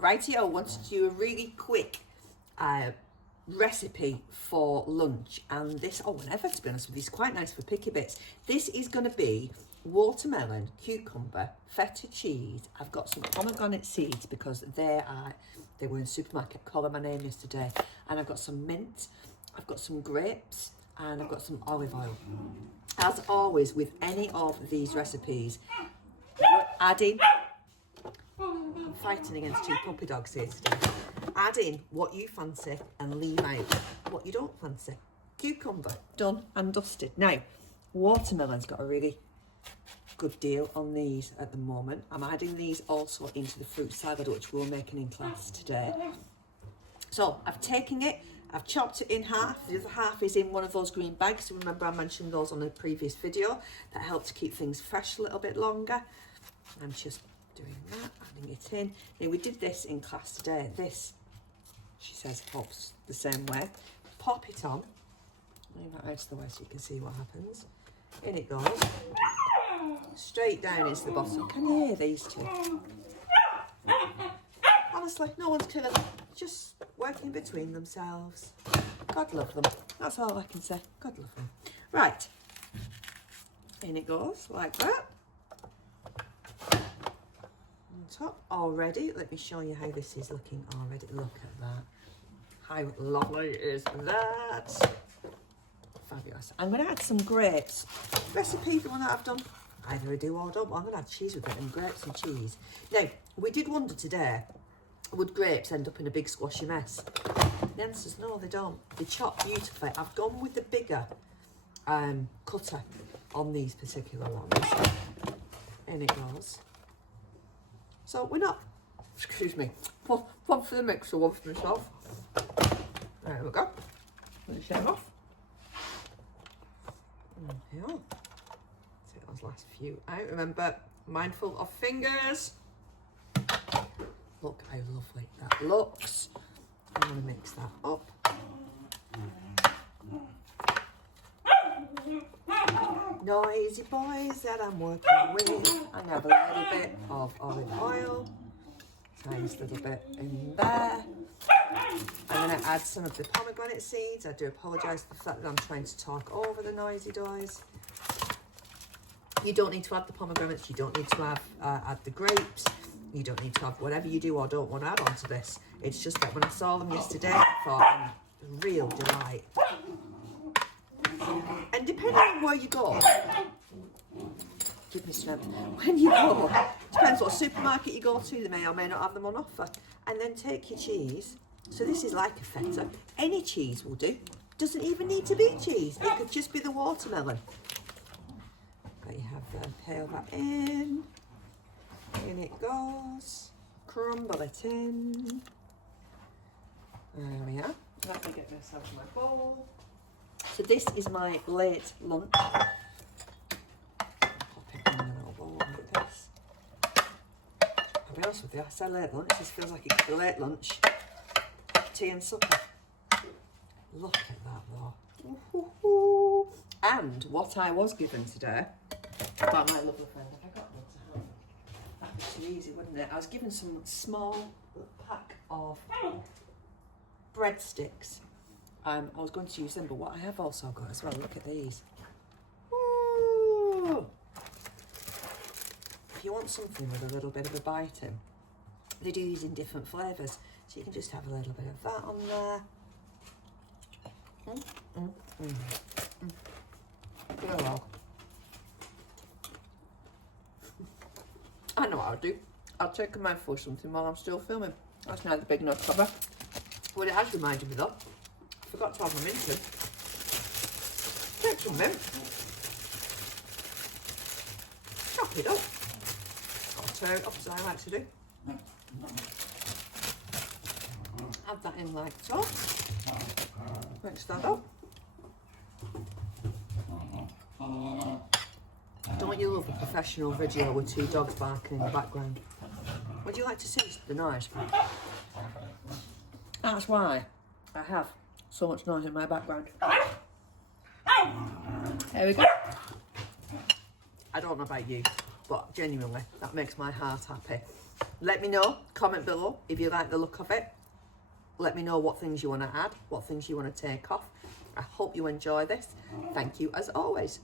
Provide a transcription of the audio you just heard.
Righty, I wanted to do a really quick recipe for lunch, and this, or whenever, to be honest with you, it's quite nice for picky bits. This is going to be watermelon, cucumber, feta cheese. I've got some pomegranate seeds because they were in the supermarket calling my name yesterday, and I've got some mint, I've got some grapes, and I've got some olive oil. As always with any of these recipes, we're adding, I'm fighting against two puppy dogs here today. Add in what you fancy and leave out what you don't fancy. Cucumber, done and dusted. Now, watermelon's got a really good deal on these at the moment. I'm adding these also into the fruit salad, which we're making in class today. So I've taken it, I've chopped it in half. The other half is in one of those green bags. Remember, I mentioned those on a previous video that help to keep things fresh a little bit longer. I'm just doing that, adding it in. Now, we did this in class today. This, she says, pops the same way. Pop it on. Leave that out of the way so you can see what happens. In it goes. Straight down into the bottom. Can you hear these two? Honestly, no one's killing them. Just working between themselves. God love them. That's all I can say. God love them. Right. In it goes, like that. On top already. Let me show you how this is looking already. Look at that. How lovely is that? Fabulous. I'm going to add some grapes. Recipe, the one that I've done. Either I do or don't, but I'm going to add cheese with it, and grapes and cheese. Now, we did wonder today, would grapes end up in a big squashy mess? The answer is no, they don't. They chop beautifully. I've gone with the bigger cutter on these particular ones. In it goes. So we're not, excuse me, one for the mixer, one for myself. There we go. Let me shave off. Yeah. Take those last few out. Remember, mindful of fingers. Look how lovely that looks. I'm going to mix that up. Noisy boys that I'm working with. I'm going to have a little bit of olive oil. Nice little bit in there. I'm going to add some of the pomegranate seeds. I do apologise for the fact that I'm trying to talk over the noisy boys. You don't need to add the pomegranates. You don't need to have add the grapes. You don't need to have whatever you do or don't want to add onto this. It's just that when I saw them yesterday, I thought, real delight. And depending on where you go, give me strength. When you go, depends what supermarket you go to, they may or may not have them on offer. And then take your cheese. So this is like a feta. Any cheese will do. Doesn't even need to be cheese. It could just be the watermelon. But you have that, pale that in. In it goes. Crumble it in. There we are. Let me get this out of my bowl. So this is my late lunch. Pop it in a little bowl like this. I'll be honest with you, I say late lunch. This feels like it could be late lunch. Tea and supper. Look at that though. Ooh. And what I was given today by my lovely friend, have I got one to have? That'd be too easy, wouldn't it? I was given some small pack of breadsticks. I was going to use them, but what I have also got as well, look at these. Ooh. If you want something with a little bit of a bite in, they do these in different flavours. So you can just have a little bit of that on there. Well, I know what I'll do. I'll take a mouthful of something while I'm still filming. That's neither big nor clever. What it has reminded me though, I forgot to have my mint in. Take some mint. Chop it up. I'll tear it up as I like to do. Add that in like so. Mix that up. Don't you love a professional video with two dogs barking in the background? Would you like to see the noise? That's why I have so much noise in my background. There we go. I don't know about you, but genuinely, that makes my heart happy. Let me know, comment below if you like the look of it. Let me know what things you want to add, what things you want to take off. I hope you enjoy this. Thank you as always.